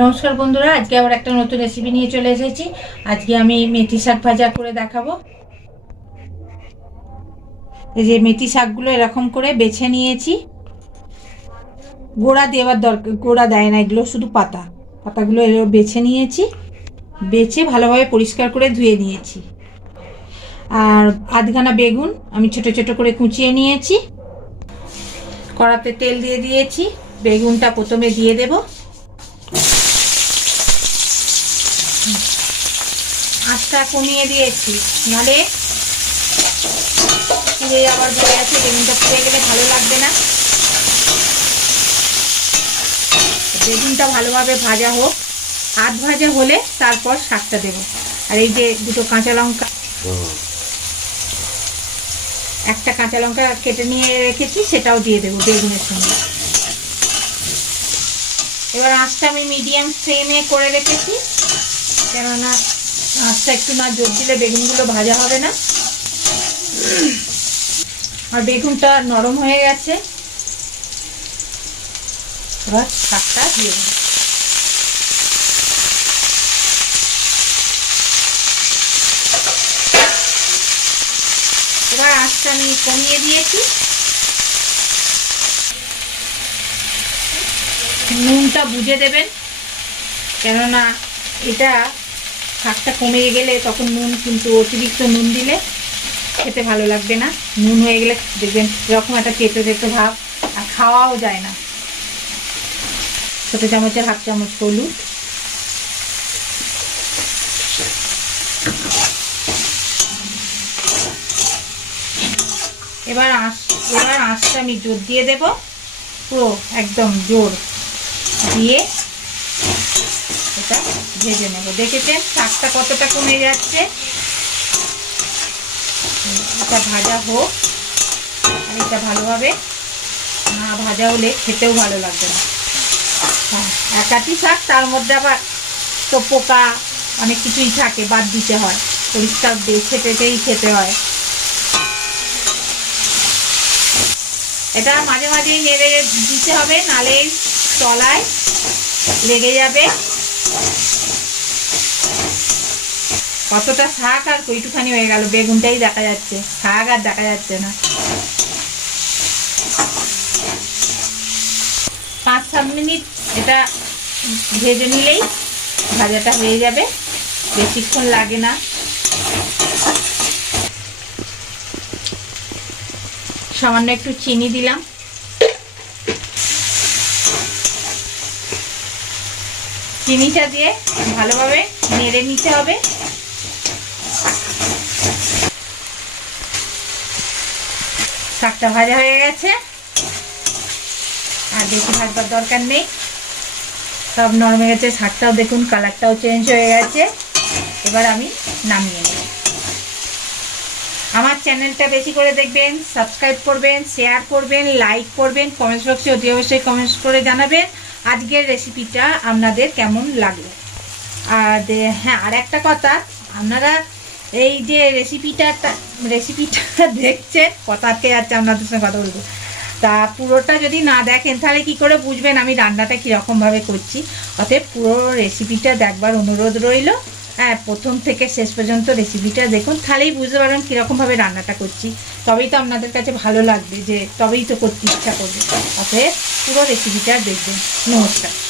নমস্কার বন্ধুরা, আজকে আবার একটা নতুন রেসিপি নিয়ে চলে এসেছি। আজকে আমি মেথি শাক ভাজা করে দেখাবো। এই যে মেথি শাকগুলো এরকম করে বেছে নিয়েছি। গোড়া দেওয়ার দরকার গোড়া দেয় না, এগুলো শুধু পাতা। পাতাগুলো এগুলো বেছে নিয়েছি। বেছে ভালোভাবে পরিষ্কার করে ধুয়ে নিয়েছি। আর আধখানা বেগুন আমি ছোট ছোট করে কুচিয়ে নিয়েছি। কড়াতে তেল দিয়ে দিয়েছি। বেগুনটা প্রথমে দিয়ে দেবো। আঁচটা কমিয়ে দিয়েছি। নাহলে পুড়ে আবার পড়ে আছে, বেগুনটা পুড়ে গেলে ভালো লাগবে না। বেগুনটা ভালোভাবে ভাজা হোক। আধ ভাজা হলে তারপর শাকটা দেবো। আর এই যে দুটো কাঁচা লঙ্কা একটা কাঁচা লঙ্কা কেটে নিয়ে রেখেছি, সেটাও দিয়ে দেবো বেগুনের সঙ্গে। এবার আঁচটা আমি মিডিয়াম ফ্লেমে করে রেখেছি। কেননা আঁচটা একটু না জোর দিলে বেগুনগুলো ভাজা হবে না। আর বেগুনটা নরম হয়ে গেছে। এবার শাকটা দিয়ে দেবো এবার আঁচটা আমি কমিয়ে দিয়েছি। নুনটা বুঝে দেবেন। কেননা এটা শাকটা কমে গেলে তখন নুন কিন্তু অতিরিক্ত নুন দিলে খেতে ভালো লাগবে না। নুন হয়ে গেলে দেখবেন এরকম একটা তেতো তেতো ভাব আর খাওয়াও যায় না। ছোটো চামচের হাফ চামচ হলুদ। এবার আঁশ, এবার আঁশটা আমি জোর দিয়ে দেব। পুরো একদম জোর। দিয়ে এটা ভেজে নেব। দেখেছেন শাকটা কতটা কমে যাচ্ছে? এটা ভাজা হোক, আর এটা ভালোভাবে না ভাজা হলে খেতেও ভালো লাগবে না। হ্যাঁ একাটি শাক, তার মধ্যে আবার তো পোকা অনেক কিছুই থাকে, বাদ দিতে হয়। পরিষ্কার দেখে টেটেই খেতে হয়। এটা মাঝে মাঝেই নেড়ে দিতে হবে, নালে তলায় লেগে যাবে। কতটা শাক আর কইটুখানি হয়ে গেল, বেগুনটাই দেখা যাচ্ছে, শাক আর দেখা যাচ্ছে না। পাঁচ, সাত মিনিট এটা ভেজে নিলেই ভাজাটা হয়ে যাবে, বেশিক্ষণ লাগে না। সামান্য একটু চিনি দিলাম। চিনিটা দিয়ে ভালোভাবে নেড়ে নিতে হবে। শাকটা ভাজা হয়ে গেছে। আর বেশি ভাজবার দরকার নেই। সব নরমে গেছে, শাকটাও দেখুন, কালারটাও চেঞ্জ হয়ে গেছে। এবার আমি নামিয়ে নেব। আমার চ্যানেলটা বেশি করে দেখবেন সাবস্ক্রাইব করবেন শেয়ার করবেন লাইক করবেন কমেন্টস বক্সে অতি অবশ্যই কমেন্টস করে জানাবেন। আজকের রেসিপিটা আপনাদের কেমন লাগল? আর হ্যাঁ আর একটা কথা, আপনারা এই যে রেসিপিটা রেসিপিটা দেখছেন, কথাতে আছে, আপনাদের সঙ্গে কথা বলব। তা পুরোটা যদি না দেখেন, তাহলে কি করে বুঝবেন আমি রান্নাটা কীরকমভাবে করছি? অতএব পুরো রেসিপিটা দেখবার অনুরোধ রইল। হ্যাঁ প্রথম থেকে শেষ পর্যন্ত রেসিপিটা দেখুন। তাহলেই বুঝতে পারবেন কীরকমভাবে রান্নাটা করছি। তবেই তো আপনাদের কাছে ভালো লাগবে যে তবেই তো করতে ইচ্ছা করবে। অতএব পুরো রেসিপিটা দেখবেন। নমস্কার।